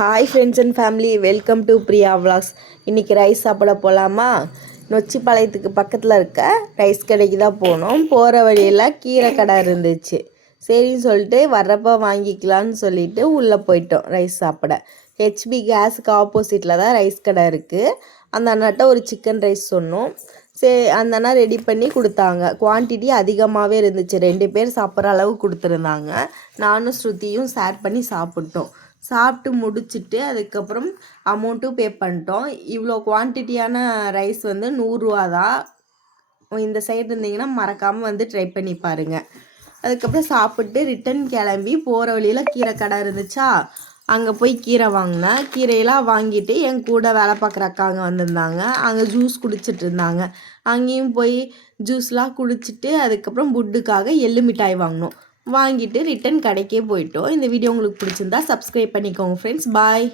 Hi friends and family, welcome to Priya vlogs. இன்றைக்கி rice சாப்பிட போகலாமா? நொச்சிப்பாளையத்துக்கு பக்கத்தில் இருக்க ரைஸ் கடைக்கு தான் போனோம். போகிற வழியில் கீரை கடை இருந்துச்சு. சரின்னு சொல்லிட்டு வர்றப்போ வாங்கிக்கலான்னு சொல்லிட்டு உள்ளே போயிட்டோம் ரைஸ் சாப்பிட. ஹெச்பி கேஸுக்கு ஆப்போசிட்டில் தான் ரைஸ் கடை இருக்குது. அந்த அண்ணாட்ட ஒரு சிக்கன் ரைஸ் சொன்னோம். சரி, அந்த அண்ணா ரெடி பண்ணி கொடுத்தாங்க. குவான்டிட்டி அதிகமாகவே இருந்துச்சு. 2 பேர் சாப்பிட்ற அளவு கொடுத்துருந்தாங்க. நானும் ஸ்ருதியும் ஷேர் பண்ணி சாப்பிட்டோம். சாப்பிட்டு முடிச்சுட்டு அதுக்கப்புறம் அமௌண்ட்டும் பே பண்ணிட்டோம். இவ்வளோ குவான்டிட்டியான ரைஸ் வந்து 100 தான். இந்த சைடு இருந்தீங்கன்னா மறக்காமல் வந்து ட்ரை பண்ணி பாருங்கள். அதுக்கப்புறம் சாப்பிட்டு ரிட்டன் கிளம்பி போகிற வழியில் கீரை கடை இருந்துச்சா, அங்கே போய் கீரை வாங்கினேன். கீரையெல்லாம் வாங்கிட்டு என் கூட வேலை பார்க்குற அக்காங்க வந்திருந்தாங்க. அங்கே ஜூஸ் குடிச்சிட்டு இருந்தாங்க. அங்கேயும் போய் ஜூஸ்லாம் குடிச்சிட்டு அதுக்கப்புறம் புட்டுக்காக எள்ளு மிட்டாய் வாங்கினோம். வாங்கிட்டு ரிட்டன் கடைக்கே போயிட்டோம். இந்த வீடியோ உங்களுக்கு பிடிச்சிருந்தா சப்ஸ்கிரைப் பண்ணிக்கோங்க ஃப்ரெண்ட்ஸ். பாய்.